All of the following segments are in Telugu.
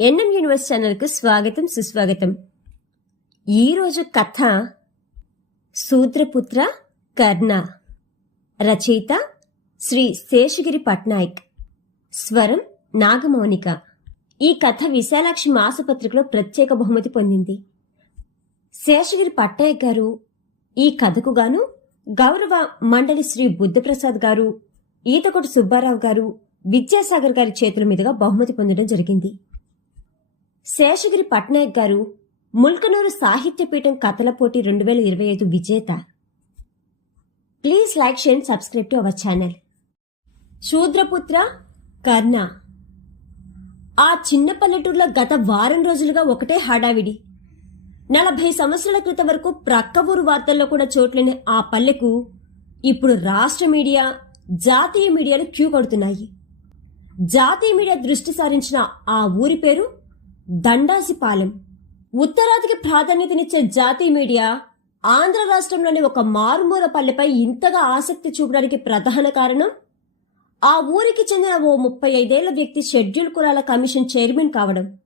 ఎన్ఎం యూనివర్స్ ఛానల్కు స్వాగతం సుస్వాగతం. ఈరోజు కథ సూత్రపుత్ర కర్ణ రచయిత శ్రీ శేషగిరి పట్నాయక్ స్వరం నాగమౌనిక. ఈ కథ విశాలాక్షి మాసపత్రికలో ప్రత్యేక బహుమతి పొందింది. శేషగిరి పట్నాయక్ గారు ఈ కథకు గాను గౌరవ మండలి శ్రీ బుద్ధప్రసాద్ గారు ఈతకొటి సుబ్బారావు గారు విద్యాసాగర్ గారి చేతుల మీదుగా బహుమతి పొందడం జరిగింది. శేషగిరి పట్నాయక్ గారు ముల్కనూరు సాహిత్య పీఠం కథల పోటీ రెండు వేల ఇరవై ఐదు విజేత. Please like share subscribe to our channel. శూద్రపుత్ర Karna. ఆ చిన్న పల్లెటూరులో గత వారం రోజులుగా ఒకటే హడావిడి. నలభై సంవత్సరాల క్రితం వరకు ప్రక్క ఊరు వార్తల్లో కూడా చోట్లేని ఆ పల్లెకు ఇప్పుడు రాష్ట్ర మీడియా జాతీయ మీడియాలు క్యూ కొడుతున్నాయి. జాతీయ మీడియా దృష్టి సారించిన ఆ ఊరి పేరు దండాసిపాలెం. ఉత్తరాదికి ప్రాధాన్యతనిచ్చే జాతీయ మీడియా ఆంధ్ర రాష్ట్రంలోని ఒక మారుమూల పల్లెపై ఇంతగా ఆసక్తి చూపడానికి ప్రధాన కారణం ఆ ఊరికి చెందిన ఓ ముప్పై ఐదేళ్ళ వ్యక్తి షెడ్యూల్ కులాల కమిషన్ చైర్మన్ కావడం.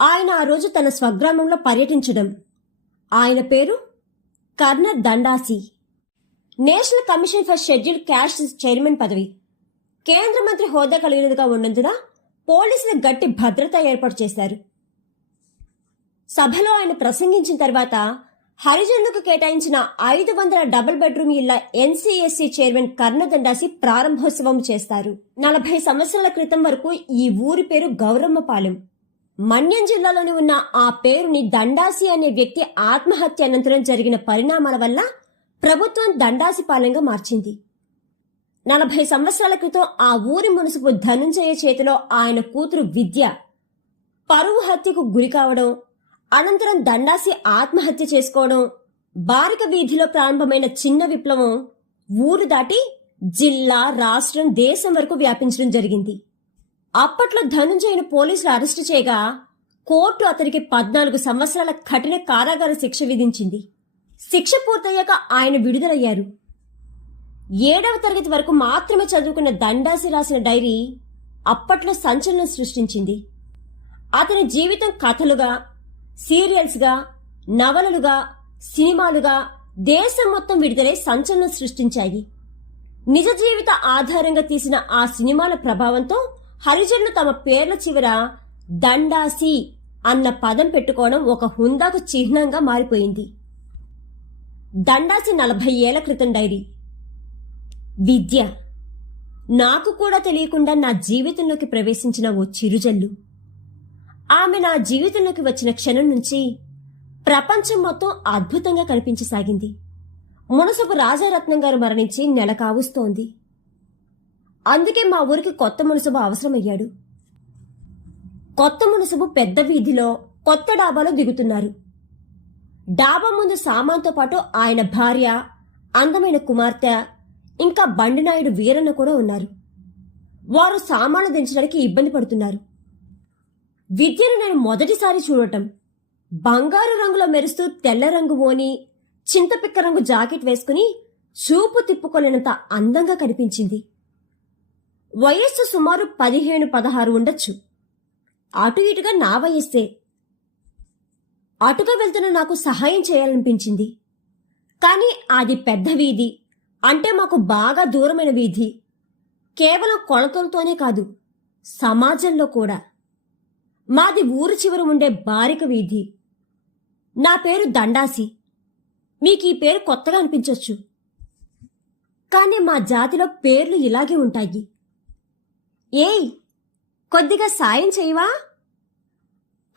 ఆయన ఆ రోజు తన స్వగ్రామంలో పర్యటించడం. ఆయన పేరు Karna Dandasi. National commission for schedule caste chairman పదవి. కేంద్ర మంత్రి హోదా కలిగినదిగా ఉన్నందున పోలీసులు గట్టి భద్రత ఏర్పాటు చేశారు. సభలో ఆయన ప్రసంగించిన తర్వాత హరిజనులకు కేటాయించిన ఐదు వందల డబుల్ బెడ్రూమ్ ఇళ్ళ ఎన్సీఎస్సీ చైర్మన్ కర్ణదండాసి ప్రారంభోత్సవం చేస్తారు. నలభై సంవత్సరాల క్రితం వరకు ఈ ఊరి పేరు గౌరమ్మపాలెం. మన్యం జిల్లాలోని ఉన్న ఆ పేరుని దండాసి అనే వ్యక్తి ఆత్మహత్య అనంతరం జరిగిన పరిణామాల వల్ల ప్రభుత్వం దండాసిపాలెంగా మార్చింది. నలభై సంవత్సరాల క్రితం ఆ ఊరి మునుసుపు ధనుంజయ చేతిలో ఆయన కూతురు విద్య. పరువు హత్యకు గురి కావడం అనంతరం దండాసి ఆత్మహత్య చేసుకోవడం బారిక వీధిలో ప్రారంభమైన చిన్న విప్లవం ఊరు దాటి జిల్లా రాష్ట్రం దేశం వరకు వ్యాపించడం జరిగింది. అప్పట్లో ధనుంజయను పోలీసులు అరెస్టు చేయగా కోర్టు అతనికి పద్నాలుగు సంవత్సరాల కఠిన కారాగార శిక్ష విధించింది. శిక్ష పూర్తయ్యాక ఆయన విడుదలయ్యారు. ఏడవ తరగతి వరకు మాత్రమే చదువుకున్న దండాసి రాసిన డైరీ అప్పట్లో సంచలనం సృష్టించింది. అతని జీవితం కథలుగా సీరియల్స్గా నవలలుగా సినిమాలుగా దేశం మొత్తం విడుదలై సంచలనం సృష్టించాయి. నిజ జీవిత ఆధారంగా తీసిన ఆ సినిమాల ప్రభావంతో హరిజనులు తమ పేర్ల చివర దండాసి అన్న పదం పెట్టుకోవడం ఒక హుందాకు చిహ్నంగా మారిపోయింది. దండాసి నలభై ఏళ్ళ క్రితం డైరీ. విద్య. నాకు కూడా తెలియకుండా నా జీవితంలోకి ప్రవేశించిన ఓ చిరుజల్లు. ఆమె నా జీవితంలోకి వచ్చిన క్షణం నుంచి ప్రపంచం మొత్తం అద్భుతంగా కనిపించసాగింది. మునసపు రాజారత్నం గారు మరణించి నెల కావుస్తోంది. అందుకే మా ఊరికి కొత్త మునసబు అవసరమయ్యాడు. కొత్త మునసబు పెద్ద వీధిలో కొత్త డాబాలో దిగుతున్నారు. డాబా ముందు సామాన్తో పాటు ఆయన భార్య అందమైన కుమార్తె ఇంకా బండినాయుడు వీరన్న కూడా ఉన్నారు. వారు సామాను దించడానికి ఇబ్బంది పడుతున్నారు. విద్యను నేను మొదటిసారి చూడటం. బంగారు రంగులో మెరుస్తూ తెల్ల రంగు ఓని చింతపిక్క రంగు జాకెట్ వేసుకుని చూపు తిప్పుకోలేనంత అందంగా కనిపించింది. వయస్సు సుమారు పదిహేను పదహారు ఉండొచ్చు. అటు ఇటుగా నా వయస్సే. అటుగా వెళ్తున్న నాకు సహాయం చేయాలనిపించింది. కానీ అది పెద్ద వీధి. అంటే మాకు బాగా దూరమైన వీధి. కేవలం కొలతలతోనే కాదు సమాజంలో కూడా. మాది ఊరు చివర ఉండే బారిక వీధి. నా పేరు దండాసి. మీకు ఈ పేరు కొత్తగా అనిపించవచ్చు కానీ మా జాతిలో పేర్లు ఇలాగే ఉంటాయి. ఏయ్ కొద్దిగా సాయం చేయవా?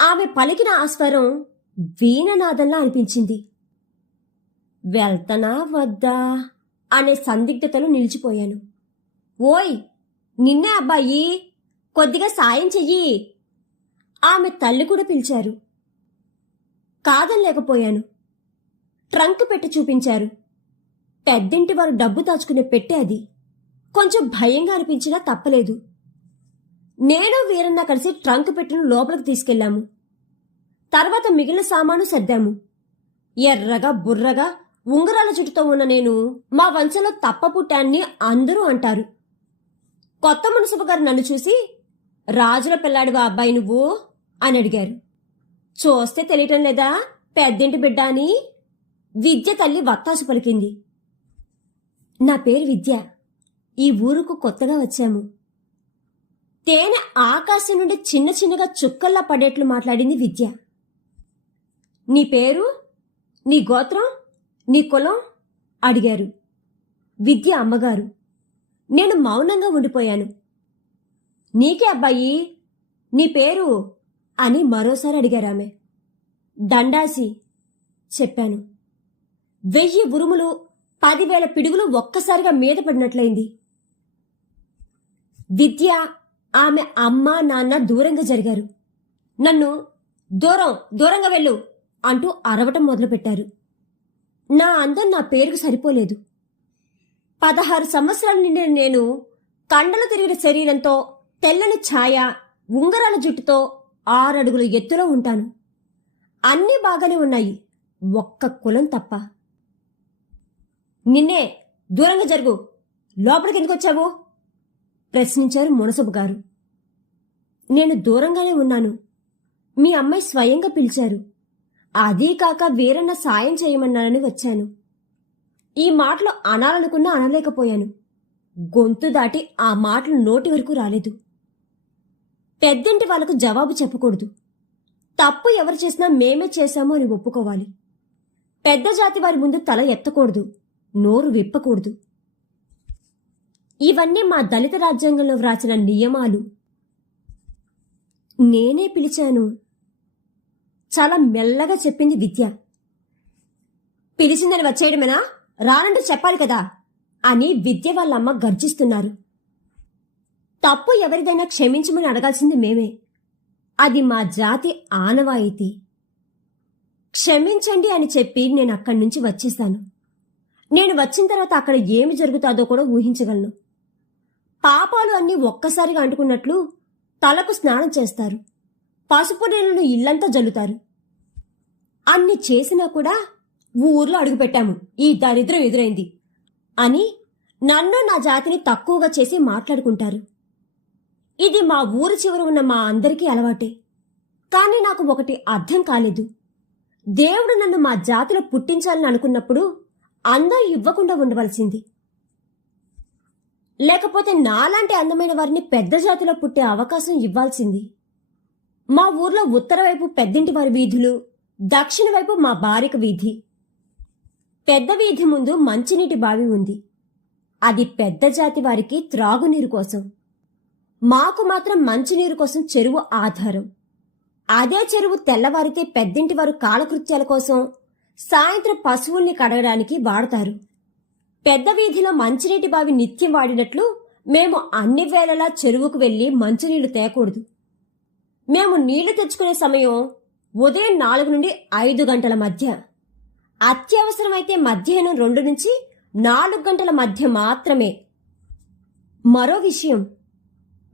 ఆమె పలికిన ఆ స్వరం వీణనాదంలా అనిపించింది. వెళ్తనా వద్దా? అనే సందిగ్ధతలో నిలిచిపోయాను. ఓయ్ నిన్నే అబ్బాయి కొద్దిగా సాయం చెయ్యి ఆమె తల్లి కూడా పిలిచారు. కాదనలేకపోయాను ట్రంక్ పెట్టి చూపించారు. పెద్దింటి వారు డబ్బు దాచుకునే పెట్టే అది. కొంచెం భయంగా అనిపించినా తప్పలేదు. నేను వీరన్న కలిసి ట్రంక్ పెట్టిన లోపలికి తీసుకెళ్ళాము తర్వాత మిగిలిన సామాను సర్దాము. ఎర్రగా బుర్రగా ఉంగరాల జుట్టుతో ఉన్న నేను మా వంశంలో తప్ప పుట్టాన్ని అందరూ అంటారు. కొత్త మున్సిప గారు నన్ను చూసి రాజుల పిల్లాడివా అబ్బాయి నువ్వు? అని అడిగారు. చూస్తే తెలియటం లేదా? పెద్దింటి బిడ్డ అని? విద్య తల్లి వత్తాసు పలికింది. నా పేరు విద్య. ఈ ఊరుకు కొత్తగా వచ్చాము. తేనె ఆకాశం నుండి చిన్న చిన్నగా చుక్కల్లా పడేట్లు మాట్లాడింది విద్య. నీ పేరు? నీ గోత్రం? నీ కులం? అడిగారు. విద్య అమ్మగారు. నేను మౌనంగా ఉండిపోయాను. నీకే అబ్బాయి? నీ పేరు? అని మరోసారి అడిగారామె దండాసి చెప్పాను. వెయ్యి ఉరుములు పదివేల పిడుగులు ఒక్కసారిగా మీద పడినట్లయింది. విద్య ఆమె అమ్మ నాన్న దూరంగా జరిగారు. నన్ను దూరం దూరంగా వెళ్ళు అంటూ అరవటం మొదలుపెట్టారు. నా అందం నా పేరుకు సరిపోలేదు. పదహారు సంవత్సరాల నిండిన నేను కండలు తిరిగిన శరీరంతో తెల్లని ఛాయ ఉంగరాల జుట్టుతో ఆరడుగుల ఎత్తులో ఉంటాను. అన్నీ బాగానే ఉన్నాయి. ఒక్క కులం తప్ప. నిన్నే దూరంగా జరుగు. లోపలికి ఎందుకు వచ్చావు? ప్రశ్నించారు మునసబు గారు. నేను దూరంగానే ఉన్నాను. మీ అమ్మాయి స్వయంగా పిలిచారు. అదీ కాక వీరన్న సాయం చేయమన్నానని వచ్చాను. ఈ మాటలు అనాలనుకున్నా అనలేకపోయాను. గొంతు దాటి ఆ మాటలు నోటి వరకు రాలేదు. పెద్దంటి వాళ్ళకు జవాబు చెప్పకూడదు. తప్పు ఎవరు చేసినా మేమే చేశాము అని ఒప్పుకోవాలి. పెద్ద జాతి వారి ముందు తల ఎత్తకూడదు నోరు విప్పకూడదు. ఇవన్నీ మా దళిత రాజ్యాంగంలో వ్రాసిన నియమాలు. నేనే పిలిచాను చాలా మెల్లగా చెప్పింది విద్య. పిలిచిందని వచ్చేయడమేనా? రానంటూ చెప్పాలి కదా అని విద్య వాళ్ళమ్మ గర్జిస్తున్నారు. తప్పు ఎవరిదైనా క్షమించమని అడగాల్సింది మేమే. అది మా జాతి ఆనవాయితీ. క్షమించండి అని చెప్పి నేను అక్కడి నుంచి వచ్చేస్తాను నేను వచ్చిన తర్వాత అక్కడ ఏమి జరుగుతాదో కూడా ఊహించగలను. పాపాలు అన్నీ ఒక్కసారిగా అంటుకున్నట్లు తలకు స్నానం చేస్తారు. పసుపు నీళ్ళను ఇల్లంతా జల్లుతారు. అన్ని చేసినా కూడా ఊర్లో అడుగుపెట్టాము. ఈ దరిద్రం ఎదురైంది అని నన్ను నా జాతిని తక్కువగా చేసి మాట్లాడుకుంటారు. ఇది మా ఊరు చివర ఉన్న మా అందరికీ అలవాటే. కానీ నాకు ఒకటి అర్థం కాలేదు. దేవుడు నన్ను మా జాతిలో పుట్టించాలని అనుకున్నప్పుడు అందం ఇవ్వకుండా ఉండవలసింది. లేకపోతే నాలాంటి అందమైన వారిని పెద్ద జాతిలో పుట్టే అవకాశం ఇవ్వాల్సింది. మా ఊర్లో ఉత్తర వైపు పెద్దింటి వారి వీధులు దక్షిణ వైపు మా బారిక వీధి. పెద్ద వీధి ముందు మంచినీటి బావి ఉంది. అది పెద్ద జాతి వారికి త్రాగునీరు కోసం. మాకు మాత్రం మంచినీరు కోసం చెరువు ఆధారం. అదే చెరువు తెల్లవారితే పెద్దింటి వారు కాలకృత్యాల కోసం సాయంత్రం పశువుల్ని కడగడానికి వాడతారు. పెద్ద వీధిలో మంచినీటి బావి నిత్యం వాడినట్లు మేము అన్ని వేళలా చెరువుకు వెళ్ళి మంచినీళ్ళు తేకూడదు. మేము నీళ్ళు తెచ్చుకునే సమయం ఉదయం నాలుగు నుండి ఐదు గంటల మధ్య. అత్యవసరమైతే మధ్యాహ్నం రెండు నుంచి నాలుగు గంటల మధ్య మాత్రమే. మరో విషయం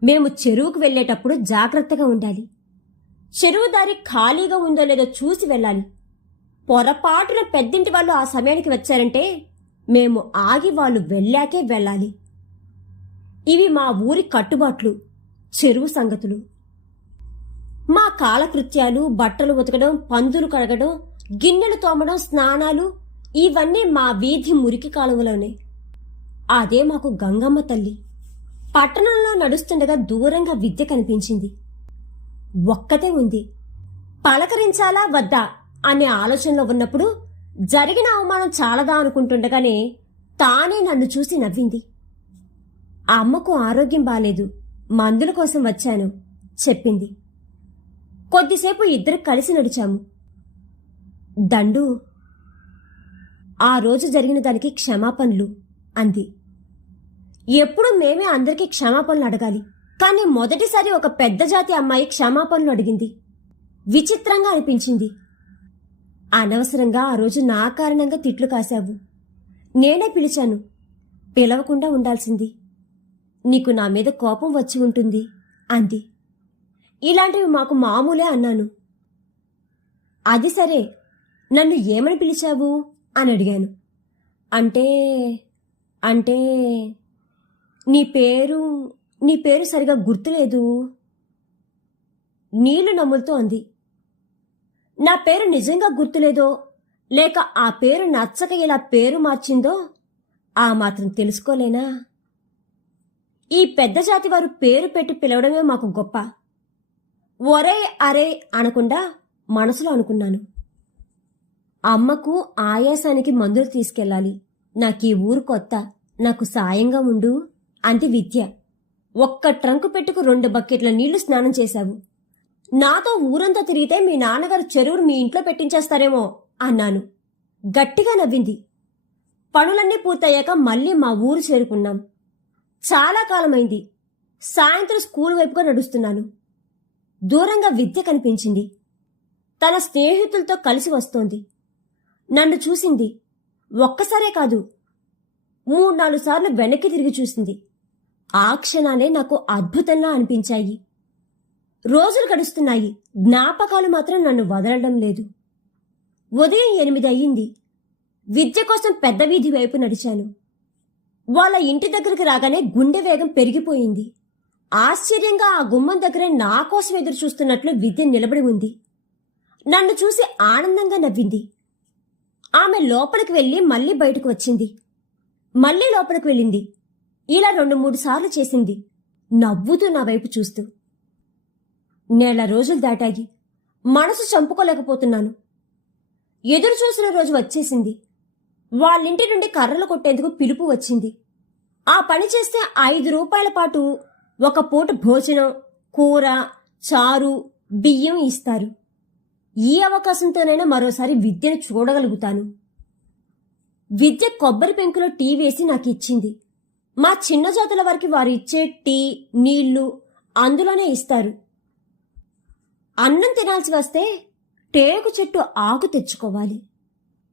మేము చెరువుకు వెళ్ళేటప్పుడు జాగ్రత్తగా ఉండాలి. చెరువు దారి ఖాళీగా ఉందో లేదో చూసి వెళ్ళాలి. పొరపాటున పెద్దింటి వాళ్ళు ఆ సమయానికి వచ్చారంటే మేము ఆగి వాళ్ళు వెళ్ళాకే వెళ్ళాలి. ఇవి మా ఊరి కట్టుబాట్లు చెరువు సంగతులు. మా కాలకృత్యాలు బట్టలు ఉతకడం పందులు కడగడం గిన్నెలు తోమడం స్నానాలు ఇవన్నీ మా వీధి మురికి కాలువలోనే. అదే మాకు గంగమ్మ తల్లి. పట్టణంలో నడుస్తుండగా దూరంగా విద్య కనిపించింది. ఒక్కతే ఉంది. పలకరించాలా వద్దా అనే ఆలోచనలో ఉన్నప్పుడు జరిగిన అవమానం చాలదా అనుకుంటుండగానే తానే నన్ను చూసి నవ్వింది. అమ్మకు ఆరోగ్యం బాలేదు. మందుల కోసం వచ్చాను చెప్పింది. కొద్దిసేపు ఇద్దరు కలిసి నడిచాము. దండు ఆ రోజు జరిగిన దానికి క్షమాపణలు అంది. ఎప్పుడు మేమే అందరికీ క్షమాపణలు అడగాలి. కానీ మొదటిసారి ఒక పెద్ద జాతి అమ్మాయి క్షమాపణలు అడిగింది. విచిత్రంగా అనిపించింది. అనవసరంగా ఆ రోజు నా కారణంగా తిట్లు కాశావు. నేనే పిలిచాను. పిలవకుండా ఉండాల్సింది. నీకు నా మీద కోపం వచ్చి ఉంటుంది అంది. ఇలాంటివి మాకు మామూలే అన్నాను. అది సరే నన్ను ఏమని పిలిచావు? అని అడిగాను. అంటే అంటే నీ పేరు నీ పేరు సరిగా గుర్తులేదు. నీళ్ళు నమ్ములుతూ అంది. నా పేరు నిజంగా గుర్తులేదో లేక ఆ పేరు నచ్చక ఇలా పేరు మార్చిందో ఆ మాత్రం తెలుసుకోలేనా? ఈ పెద్ద జాతి వారు పేరు పెట్టి పిలవడమే మాకు గొప్ప. ఒరే అరే అనకుండా మనసులో అనుకున్నాను. అమ్మకు ఆయాసానికి మందులు తీసుకెళ్ళాలి. నాకు ఈ ఊరు కొత్త నాకు సాయంగా ఉండు అంది విద్య. ఒక్క ట్రంకు పెట్టుకు రెండు బకెట్ల నీళ్ళు స్నానం చేశావు. నాతో ఊరంతా తిరిగితే మీ నాన్నగారు చెరువును మీ ఇంట్లో పెట్టించేస్తారేమో అన్నాను. గట్టిగా నవ్వింది. పనులన్నీ పూర్తయ్యాక మళ్ళీ మా ఊరు చేరుకున్నాం. చాలా కాలమైంది. సాయంత్రం స్కూల్ వైపుగా నడుస్తున్నాను. దూరంగా విద్య కనిపించింది. తన స్నేహితులతో కలిసి వస్తోంది. నన్ను చూసింది. ఒక్కసారే కాదు మూడు నాలుగు సార్లు వెనక్కి తిరిగి చూసింది. ఆ క్షణాలే నాకు అద్భుతంగా అనిపించాయి. రోజులు గడుస్తున్నాయి. జ్ఞాపకాలు మాత్రం నన్ను వదలడం లేదు. ఉదయం ఎనిమిది అయ్యింది. విద్య కోసం పెద్ద వీధి వైపు నడిచాను. వాళ్ళ ఇంటి దగ్గరికి రాగానే గుండె వేగం పెరిగిపోయింది. ఆశ్చర్యంగా ఆ గుమ్మం దగ్గర నా కోసం ఎదురు చూస్తున్నట్లు విద్య నిలబడి ఉంది. నన్ను చూసి ఆనందంగా నవ్వింది. ఆమె లోపలికి వెళ్ళి మళ్ళీ బయటకు వచ్చింది. మళ్ళీ లోపలికి వెళ్ళింది. ఇలా రెండు మూడు సార్లు చేసింది. నవ్వుతూ నా వైపు చూస్తూ. నెల రోజులు దాటాయి. మనసు చంపుకోలేకపోతున్నాను. ఎదురు చూసిన రోజు వచ్చేసింది. వాళ్ళింటి నుండి కర్రలు కొట్టేందుకు పిలుపు వచ్చింది. ఆ పని చేస్తే ఐదు రూపాయల పాటు ఒక పూట భోజనం కూర చారు బియ్యం ఇస్తారు. ఈ అవకాశంతోనైనా మరోసారి విద్యను చూడగలుగుతాను. విద్య కొబ్బరి పెంకులో టీ వేసి నాకు ఇచ్చింది. మా చిన్న జాతుల వారికి వారు ఇచ్చే టీ నీళ్ళు అందులోనే ఇస్తారు. అన్నం తినాల్సి వస్తే టేకు చెట్టు ఆకు తెచ్చుకోవాలి.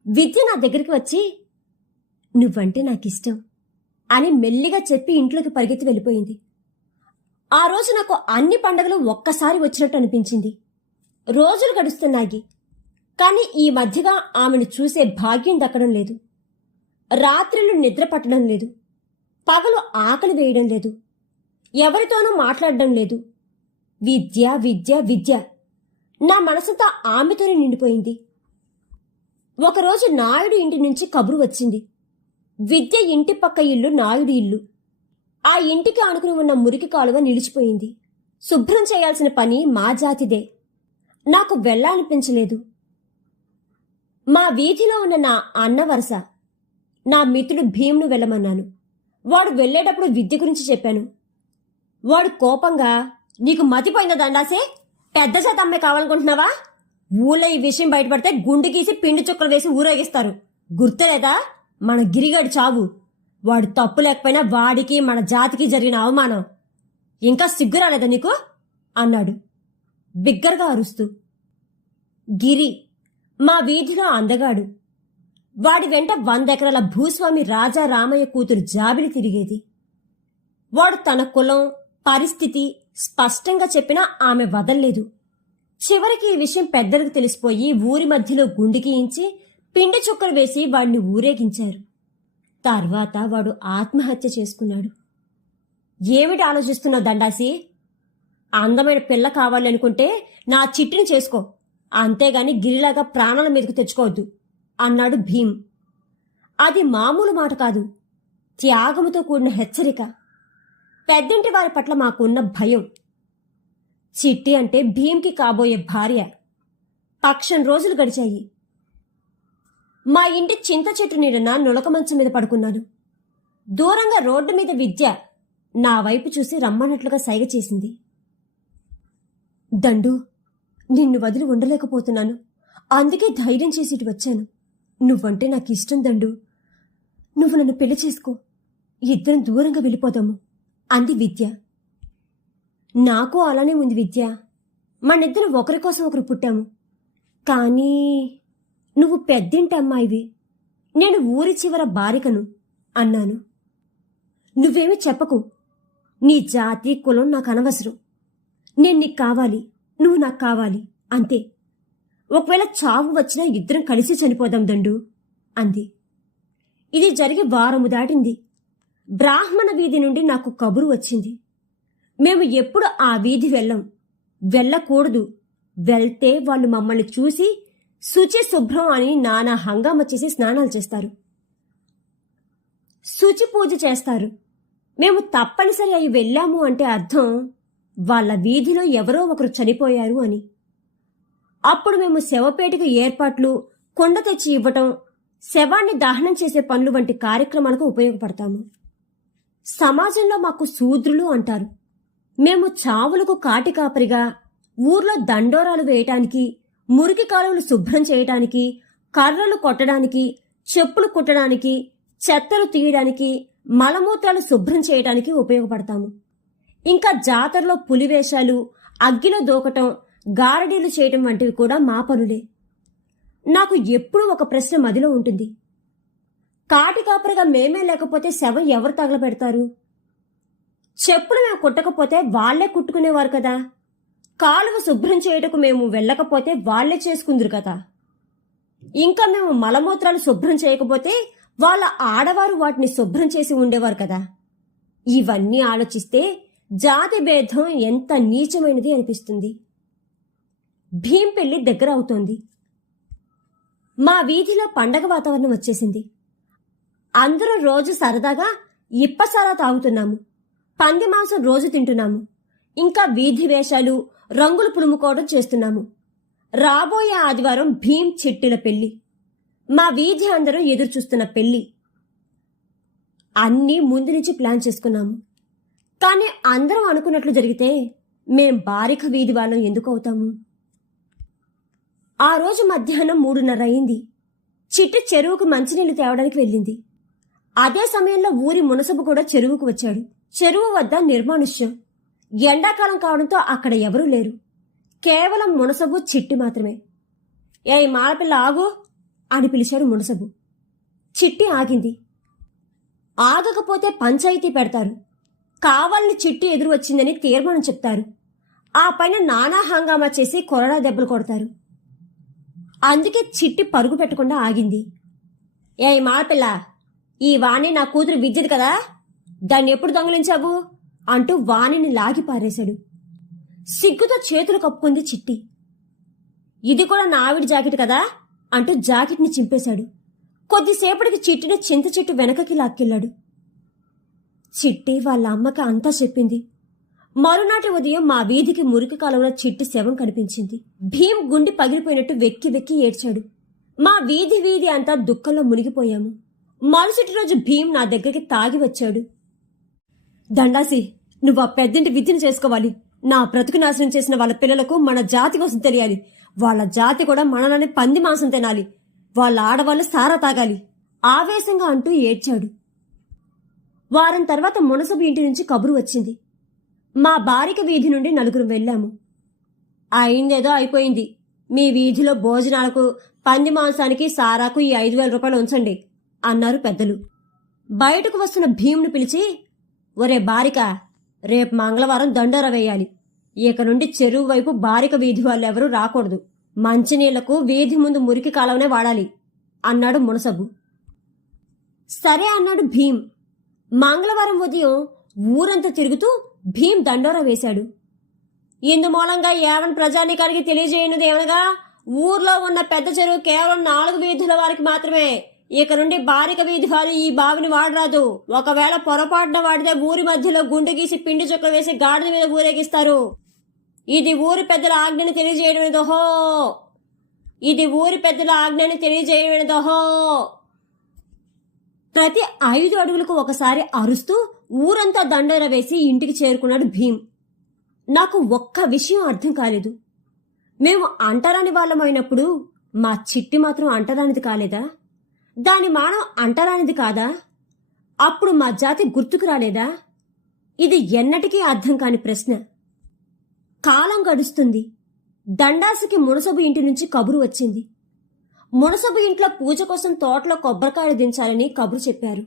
విద్య నా దగ్గరికి వచ్చి నువ్వంటే నాకు ఇష్టం అని మెల్లిగా చెప్పి ఇంట్లోకి పరిగెత్తి వెళ్ళిపోయింది. ఆ రోజు నాకు అన్ని పండగలు ఒక్కసారి వచ్చినట్టు అనిపించింది. రోజులు గడుస్తున్నాయి. కానీ ఈ మధ్యగా ఆమెను చూసే భాగ్యం దక్కడం లేదు. రాత్రులు నిద్ర పట్టడం లేదు. పగలు ఆకలి వేయడం లేదు. ఎవరితోనూ మాట్లాడడం లేదు. విద్య విద్య విద్య. నా మనసంతా ఆమెతోనే నిండిపోయింది. ఒకరోజు నాయుడు ఇంటి నుంచి కబురు వచ్చింది. విద్య ఇంటి పక్క ఇల్లు నాయుడు ఇల్లు. ఆ ఇంటికి ఆనుకుని ఉన్న మురికి కాలువ నిలిచిపోయింది. శుభ్రం చేయాల్సిన పని మా జాతిదే. నాకు వెళ్ళాలనిపించలేదు. మా వీధిలో ఉన్న నా అన్న వరస. నా మిత్రుడు భీమ్ను వెళ్ళమన్నాను. వాడు వెళ్ళేటప్పుడు విద్య గురించి చెప్పాను. వాడు కోపంగా నీకు మతిపోయిన దండాసే? పెద్ద చేత అమ్మాయి కావాలనుకుంటున్నావా? ఊళ్ళో ఈ విషయం బయటపడితే గుండు గీసి పిండి చుక్కలు వేసి ఊరేగిస్తారు. గుర్తులేదా? మన గిరిగాడు చావు. వాడు తప్పు లేకపోయినా వాడికి మన జాతికి జరిగిన అవమానం. ఇంకా సిగ్గు రాలేదా నీకు? అన్నాడు. బిగ్గరగా అరుస్తూ. గిరి మా వీధిలో అందగాడు. వాడి వెంట వంద ఎకరాల భూస్వామి రాజా రామయ్య కూతురు జాబిలి తిరిగేది. వాడు తన కులం పరిస్థితి స్పష్టంగా చెప్పినా ఆమె వదల్లేదు. చివరికి ఈ విషయం పెద్దలకు తెలిసిపోయి ఊరి మధ్యలో గుండికి ఇంచి పిండి చుక్కలు వేసి వాడిని ఊరేగించారు. తర్వాత వాడు ఆత్మహత్య చేసుకున్నాడు. ఏమిటి ఆలోచిస్తున్నావు దండాసి? అందమైన పిల్ల కావాలి అనుకుంటే నా చిట్టిని చేసుకో. అంతేగాని గిరిలాగా ప్రాణాల మీదకు తెచ్చుకోవద్దు అన్నాడు భీమ్. అది మామూలు మాట కాదు త్యాగముతో కూడిన హెచ్చరిక. పెద్దింటి వారి పట్ల మాకున్న భయం. చిట్టి అంటే భీమ్కి కాబోయే భార్య. పక్షం రోజులు గడిచాయి. మా ఇంటి చింత చెట్టు నీడన నులక మంచం మీద పడుకున్నాను. దూరంగా రోడ్డు మీద విద్య నా వైపు చూసి రమ్మన్నట్లుగా సైగ చేసింది. దండు నిన్ను వదిలి ఉండలేకపోతున్నాను. అందుకే ధైర్యం చేసి ఇటు వచ్చాను. నువ్వంటే నాకు ఇష్టం దండు. నువ్వు నన్ను పెళ్ళి చేసుకో. ఇద్దరం దూరంగా వెళ్ళిపోదాము. అంది విద్య. నాకు అలానే ఉంది విద్య. మనిద్దరం ఒకరి కోసం ఒకరు పుట్టాము. కానీ నువ్వు పెద్దింటి అమ్మాయివి నేను ఊరి చివర బారికను అన్నాను. నువ్వేమి చెప్పకు. నీ జాతి కులం నాకు అనవసరం. నేను నీకు కావాలి. నువ్వు నాకు కావాలి. అంతే. ఒకవేళ చావు వచ్చినా ఇద్దరం కలిసి చనిపోదాం దండు అంది. ఇది జరిగి వారము దాటింది. బ్రాహ్మణ వీధి నుండి నాకు కబురు వచ్చింది. మేము ఎప్పుడు ఆ వీధి వెళ్ళం. వెళ్ళకూడదు. వెళ్తే వాళ్ళు మమ్మల్ని చూసి శుచి శుభ్రం అని నానా హంగామ చేసి స్నానాలు చేస్తారు. శుచి పూజ చేస్తారు. మేము తప్పనిసరి అయి వెళ్ళాము అంటే అర్థం వాళ్ళ వీధిలో ఎవరో ఒకరు చనిపోయారు అని. అప్పుడు మేము శవపేటికి ఏర్పాట్లు కొండ తెచ్చి ఇవ్వటం శవాన్ని దహనం చేసే పనులు వంటి కార్యక్రమాలకు ఉపయోగపడతాము. సమాజంలో మాకు శూద్రులు అంటారు. మేము చావులకు కాటి కాపరిగా ఊర్లో దండోరాలు వేయటానికి మురికి కాలువలు శుభ్రం చేయటానికి కర్రలు కొట్టడానికి చెప్పులు కుట్టడానికి చెత్తలు తీయడానికి మలమూత్రాలు శుభ్రం చేయడానికి ఉపయోగపడతాము. ఇంకా జాతరలో పులివేషాలు అగ్గిలో దూకటం గారడీలు చేయటం వంటివి కూడా మా పనులే. నాకు ఎప్పుడూ ఒక ప్రశ్న మదిలో ఉంటుంది. కాటి కాపరిగా మేమే లేకపోతే శవం ఎవరు తగలబెడతారు? చెప్పులు మేము కుట్టకపోతే వాళ్ళే కుట్టుకునేవారు కదా. కాలువ శుభ్రం చేయటకు మేము వెళ్ళకపోతే వాళ్ళే చేసుకుందరు కదా. ఇంకా మేము మలమూత్రాలు శుభ్రం చేయకపోతే వాళ్ళ ఆడవారు వాటిని శుభ్రం చేసి ఉండేవారు కదా. ఇవన్నీ ఆలోచిస్తే జాతి భేదం ఎంత నీచమైనది అనిపిస్తుంది. భీం పెళ్ళి దగ్గర అవుతోంది. మా వీధిలో పండగ వాతావరణం వచ్చేసింది. అందరూ రోజు సరదాగా ఇప్పసారా తాగుతున్నాము. పంది మాంసం రోజు తింటున్నాము. ఇంకా వీధి వేషాలు రంగులు పులుముకోవడం చేస్తున్నాము. రాబోయే ఆదివారం భీం చిట్టిల పెళ్ళి. మా వీధి అందరూ ఎదురు చూస్తున్న పెళ్ళి. అన్నీ ముందు నుంచి ప్లాన్ చేసుకున్నాము. కానీ అందరం అనుకున్నట్లు జరిగితే మేం బారిక వీధి వాళ్ళం ఎందుకు అవుతాము? ఆ రోజు మధ్యాహ్నం మూడున్నర అయింది. చిట్టి చెరువుకు మంచినీళ్ళు తేవడానికి వెళ్ళింది. అదే సమయంలో ఊరి మునసబు కూడా చెరువుకు వచ్చాడు. చెరువు వద్ద నిర్మానుష్యం. ఎండాకాలం కావడంతో అక్కడ ఎవరూ లేరు. కేవలం మునసబు చిట్టి మాత్రమే. ఏ మాలపిల్ల ఆగు అని పిలిచాడు మునసబు. చిట్టి ఆగింది. ఆగకపోతే పంచాయతీ పెడతారు. కావాలని చిట్టి ఎదురు వచ్చిందని తీర్మానం చెప్తారు. ఆ పైన నానా హంగామా చేసి కొరడా దెబ్బలు కొడతారు. అందుకే చిట్టి పరుగు పెట్టకుండా ఆగింది. ఏ మాపిల్ల ఈ వాణి నా కూతురు విద్యది కదా? దాన్ని ఎప్పుడు దొంగలించావు? అంటూ వాణిని లాగి పారేశాడు. సిగ్గుతో చేతులు కప్పుకుంది చిట్టి. ఇది కూడా నా జాకెట్ కదా? అంటూ జాకెట్ని చింపేశాడు. కొద్దిసేపటికి చిట్టిని చింత చెట్టు వెనకకి లాక్కెళ్ళాడు. చిట్టి వాళ్ళ అమ్మకి అంతా చెప్పింది. మరునాటి ఉదయం మా వీధికి మురికి కాలంలో చిట్టి శవం కనిపించింది. భీం గుండి పగిలిపోయినట్టు వెక్కి వెక్కి ఏడ్చాడు. మా వీధి వీధి అంతా దుఃఖంలో మునిగిపోయాము. మరుసటి రోజు భీం నా దగ్గరికి తాగి వచ్చాడు. దండాసి నువ్వు ఆ పెద్దింటి విద్యను చేసుకోవాలి. నా బ్రతుకు నాశనం చేసిన వాళ్ళ పిల్లలకు మన జాతి కోసం తెలియాలి. వాళ్ళ జాతి కూడా మనలోనే పంది మాంసం తినాలి. వాళ్ళ ఆడవాళ్ళు సారా తాగాలి. ఆవేశంగా అంటూ ఏడ్చాడు. వారం తర్వాత మునసబు ఇంటి నుంచి కబురు వచ్చింది. మా బారిక వీధి నుండి నలుగురు వెళ్ళాము. అయిందేదో అయిపోయింది. మీ వీధిలో భోజనాలకు పంది మాంసానికి సారాకు ఈ ఐదు వేల రూపాయలు ఉంచండి అన్నారు పెద్దలు. బయటకు వస్తున్న భీముని పిలిచి ఒరే బారిక రేపు మంగళవారం దండోర వేయాలి. ఇక నుండి చెరువు వైపు బారిక వీధి వాళ్ళు ఎవరూ రాకూడదు. మంచినీళ్ళకు వీధి ముందు మురికి కాలవనే వాడాలి అన్నాడు మునసబు. సరే అన్నాడు భీం. మంగళవారం ఉదయం ఊరంతా తిరుగుతూ భీం దండోరా వేశాడు. ఇందు మూలంగా ఏవన్ ప్రజానీకానికి తెలియజేయనిది ఏమనగా? ఊర్లో ఉన్న పెద్ద చెరువు కేవలం నాలుగు వీధుల వారికి మాత్రమే. ఇక నుండి బారిక వీధి వారు ఈ బావిని వాడరాదు. ఒకవేళ పొరపాటున వాడితే ఊరి మధ్యలో గుండె గీసి పిండి చుక్కలు వేసి గాడిద మీద ఊరేగిస్తారు. ఇది ఊరి పెద్దల ఆజ్ఞను తెలియజేయడమేదోహో ఇది ఊరి పెద్దల ఆజ్ఞని తెలియజేయడమేదోహో ప్రతి ఐదు అడుగులకు ఒకసారి అరుస్తూ ఊరంతా దండర వేసి ఇంటికి చేరుకున్నాడు భీం నాకు ఒక్క విషయం అర్థం కాలేదు. మేము అంటరాని వాళ్ళమైనప్పుడు మా చిట్టి మాత్రం అంటరానిది కాలేదా? దాని మానం అంటరానిది కాదా? అప్పుడు మా జాతి గుర్తుకు రాలేదా? ఇది ఎన్నటికీ అర్థం కాని ప్రశ్న. కాలం గడుస్తుంది. దండాసికి మునసబు ఇంటి నుంచి కబురు వచ్చింది. మునసబు ఇంట్లో పూజ కోసం తోటలో కొబ్బరికాయలు దించాలని కబురు చెప్పారు.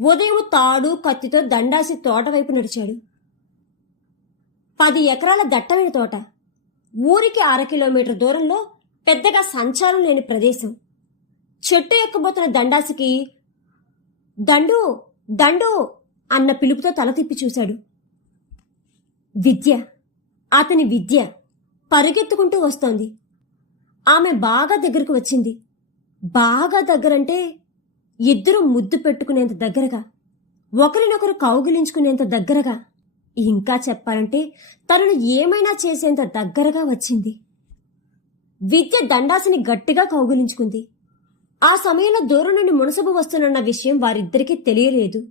ఉదయం తాడు కత్తితో దండాసి తోట వైపు నడిచాడు. పది ఎకరాల దట్టమైన తోట. ఊరికి అర కిలోమీటర్ దూరంలో పెద్దగా సంచారం లేని ప్రదేశం. చెట్టు ఎక్కబోతున్న దండాసికి దండు దండు అన్న పిలుపుతో తల తిప్పి చూశాడు. విద్య అతని విద్య పరిగెత్తుకుంటూ వస్తోంది. ఆమె బాగా దగ్గరకు వచ్చింది. బాగా దగ్గరంటే ఇద్దరు ముద్దు పెట్టుకునేంత దగ్గరగా ఒకరినొకరు కౌగిలించుకునేంత దగ్గరగా. ఇంకా చెప్పాలంటే తనను ఏమైనా చేసేంత దగ్గరగా వచ్చింది. విద్య దండాసిని గట్టిగా కౌగిలించుకుంది. ఆ సమయంలో దూరం నుండి మునసబు వస్తున్న విషయం వారిద్దరికీ తెలియలేదు.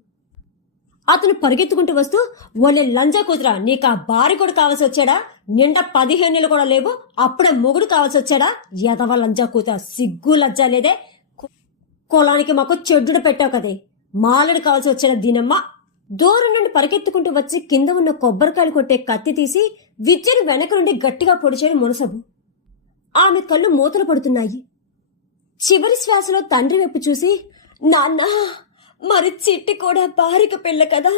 అతను పరిగెత్తుకుంటూ వస్తూ ఒళ్ళే లంజా కూతురా నీకు ఆ భార్య కూడా కావాల్సి వచ్చాడా? నిండా పదిహేను నెలలు కూడా లేవు అప్పుడే మొగుడు కావాల్సి వచ్చాడా? ఎదవ లంజా కూతురా సిగ్గు లజ్జా లేదే? కులానికి మాకు చెడ్డుడు పెట్టావు కదే. మాలడు కావాల్సి వచ్చాడా దీనమ్మ దూరం నుండి పరిగెత్తుకుంటూ వచ్చి కింద ఉన్న కొబ్బరికాయలు కొట్టే కత్తి తీసి విద్యను వెనక నుండి గట్టిగా పొడిచాడు మునసబు. ఆమె కళ్ళు మూతలు పడుతున్నాయి. చివరి శ్వాసలో తండ్రి వైపు చూసి నాన్న మరి చిట్టి కూడా బారిక పిల్ల కదా?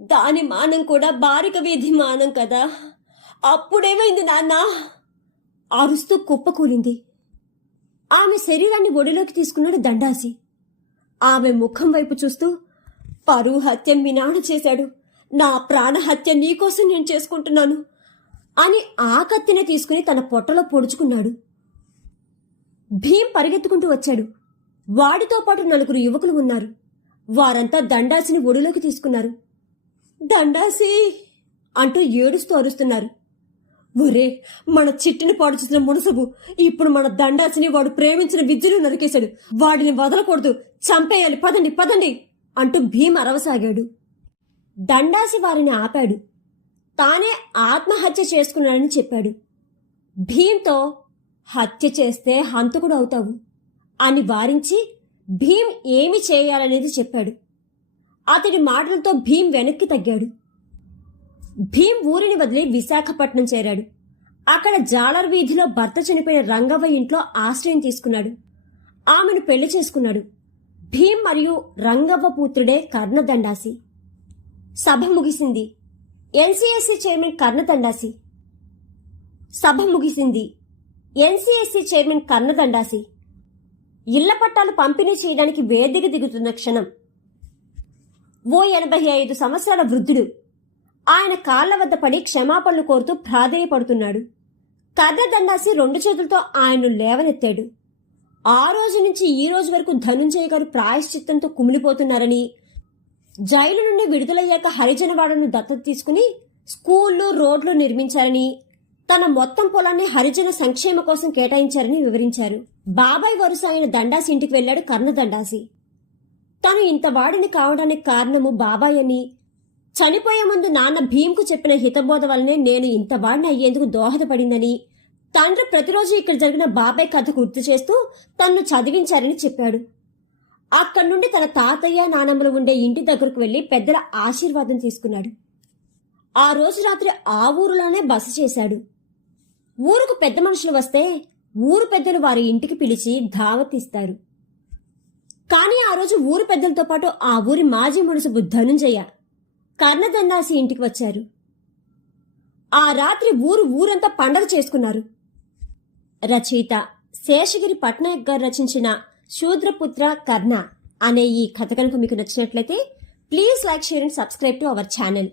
దాని మానం కూడా బారిక వీధి మానం కదా? అప్పుడేమైంది నాన్న? అరుస్తూ కుప్పకూలింది ఆమె శరీరాన్ని ఒడిలోకి తీసుకున్నాడు దండాసి. ఆమె ముఖం వైపు చూస్తూ పరువు హత్య మీ నాన్న చేశాడు. నా ప్రాణహత్య నీకోసం నేను చేసుకుంటున్నాను అని ఆ కత్తిని తీసుకుని తన పొట్టలో పొడుచుకున్నాడు. భీం పరిగెత్తుకుంటూ వచ్చాడు. వాడితో పాటు నలుగురు యువకులు ఉన్నారు. వారంతా దండాసిని ఒడిలోకి తీసుకున్నారు. దండాసి! అంటూ ఏడుస్తూ అరుస్తున్నారు. ఒరే మన చిట్టిని పాడు చేసిన మునసబు ఇప్పుడు మన దండాసిని వాడు ప్రేమించిన విద్యను నరికేశాడు. వాడిని వదలకూడదు. చంపేయాలి. పదండి పదండి! అంటూ భీం అరవసాగాడు. దండాసి వారిని ఆపాడు. తానే ఆత్మహత్య చేసుకున్నాడని చెప్పాడు. భీంతో హత్య చేస్తే హంతకుడు అవుతావు అని వారించి భీం ఏమి చేయాలనేది చెప్పాడు. అతడి మాటలతో భీం వెనక్కి తగ్గాడు. భీం ఊరిని వదిలి విశాఖపట్నం చేరాడు. అక్కడ జాలర్ వీధిలో భర్త చనిపోయిన రంగవ్వ ఇంట్లో ఆశ్రయం తీసుకున్నాడు. ఆమెను పెళ్ళి చేసుకున్నాడు. భీం మరియు రంగవ్వ పుత్రుడే కర్ణదండాసి. సభ ముగిసింది. ఎన్సీఎస్సీ చైర్మన్ కర్ణదండాసి. సభ ముగిసింది. ఎన్సీఎస్సీ చైర్మన్ కన్నదండాసి ఇళ్ళ పట్టాలు పంపిణీ చేయడానికి వేదిక దిగుతున్న క్షణం. ఓ ఎనభై ఐదు సంవత్సరాల వృద్ధుడు. ఆయన కాళ్ళ వద్ద పడి క్షమాపణలు కోరుతూ ప్రాధేయపడుతున్నాడు. కర్రదండాసి రెండు చేతులతో ఆయన్ను లేవనెత్తాడు. ఆ రోజు నుంచి ఈ రోజు వరకు ధనుంజయ గారు ప్రాయశ్చిత్తంతో కుమిలిపోతున్నారని జైలు నుండి విడుదలయ్యాక హరిజనవాడను దత్తత తీసుకుని స్కూళ్ళు రోడ్లు నిర్మించారని తన మొత్తం పొలాన్ని హరిజన సంక్షేమ కోసం కేటాయించారని వివరించారు. బాబాయ్ వరుస అయిన దండాసి ఇంటికి వెళ్ళాడు కర్ణదండాసి తను ఇంత వాడిని కావడానికి కారణము బాబాయ్ అని. చనిపోయే ముందు నాన్న భీమ్కు చెప్పిన హితబోధ వల్లనే నేను ఇంత వాడిని అయ్యేందుకు దోహదపడిందని తండ్రి ప్రతిరోజు ఇక్కడ జరిగిన బాబాయ్ కథ గుర్తు చేస్తూ తన్ను చదివించారని చెప్పాడు. అక్కడి నుండి తన తాతయ్య నానమ్మలు ఉండే ఇంటి దగ్గరకు వెళ్ళి పెద్దల ఆశీర్వాదం తీసుకున్నాడు. ఆ రోజు రాత్రి ఆ ఊరిలోనే బస చేశాడు. ఊరుకు పెద్ద మనుషులు వస్తే ఊరు పెద్దలు వారి ఇంటికి పిలిచి ధావత్ ఇస్తారు కానీ ఆ రోజు ఊరు పెద్దలతో పాటు ఆ ఊరి మాజీ మునుసు ధనుంజయ కర్ణదండాసి ఇంటికి వచ్చారు. ఆ రాత్రి ఊరు ఊరంతా పండగ చేసుకున్నారు. రచయిత శేషగిరి పట్నాయక్ గారు రచించిన శూద్రపుత్ర కర్ణ అనే ఈ కథ కనుక మీకు నచ్చినట్లయితే please like share and subscribe to our channel.